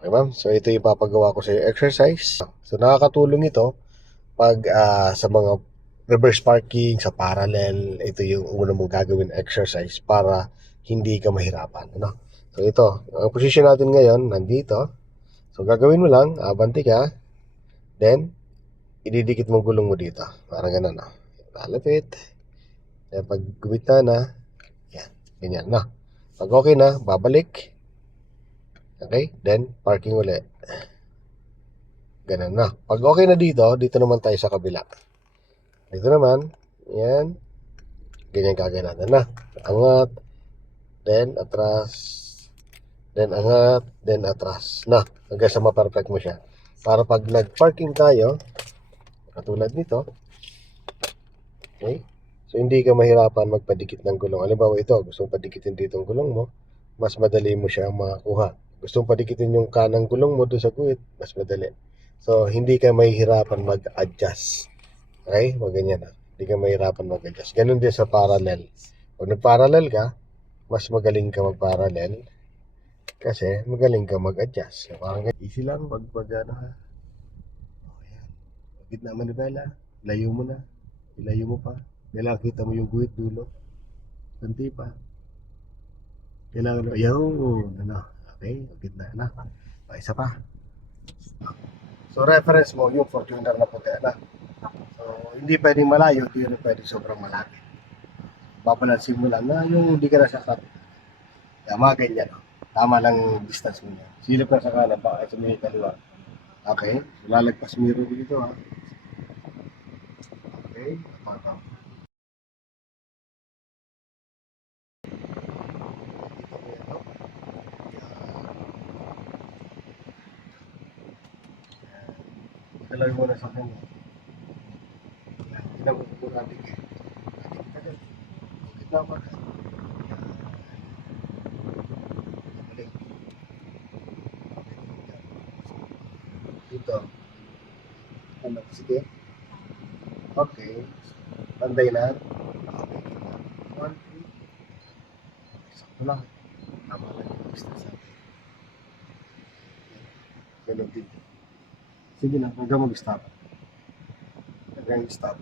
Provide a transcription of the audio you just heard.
Okay, ma'am? So, ito yung papagawa ko sa exercise. So, nakakatulong ito pag sa mga reverse parking, sa parallel, ito yung una mong gagawin exercise para hindi ka mahirapan. Ano? So, ito. Ang position natin ngayon, nandito. So, gagawin mo lang, abanti ka. Then, ididikit mo gulong mo dito. Parang ganun, no? Lalapit. Then, pag gumita na, yan. Ganyan, no? Pag okay na, babalik. Okay? Then, parking ulit. Ganun na. Pag okay na dito, dito naman tayo sa kabila. Dito naman, yan. Ganyan gagawin natin na. Angat, then atras, then angat, then atras. Na, hanggang sa ma-perfect mo siya. Para pag nag-parking tayo, katulad nito, okay? So, hindi ka mahirapan magpadikit ng gulong. Halimbawa ito, gusto mong padikitin dito ang gulong mo, mas madali mo siya makakuha. Gusto mong padikitin yung kanang gulong mo doon sa guhit, mas madali. So, hindi ka mahihirapan mag-adjust. Okay? Huwag ganyan na. Hindi ka mahirapan mag-adjust. Ganun din sa parallel. Pag nag-parallel ka, mas magaling ka mag-parallel kasi magaling ka mag-adjust. So, parang easy lang pag ano ha. O, yan. Gitna manibela, layo mo na. Ilayo mo pa. Kailangan kita mo yung guhit dulo. Kunti pa. Kailangan, yun, ano. Okay, gitna na. O, isa pa. So, reference mo yung Fortuner na puti na. So, hindi pwedeng malayo, hindi rin pwedeng sobrang malapit. Babalansin mo lang na yung hindi ka nasasakit. Tama, ganyan. No? Tama lang distance mo niya. Silip ka sa kanan, baka sa may kaliwa. Okay, so, lalagpas mirror dito ha. Okay, tapos. Talagay mo na sa kanya. Tinagod ko natin eh. Natin ka dyan. Okay na ba? Balik. Dito. Ano? Sige. Okay. Banday na. Okay. 1, 2. Sakto lang. Tama lang yung distance natin. Ganun din. Sige na, hanggang mag-stop. Hanggang stop.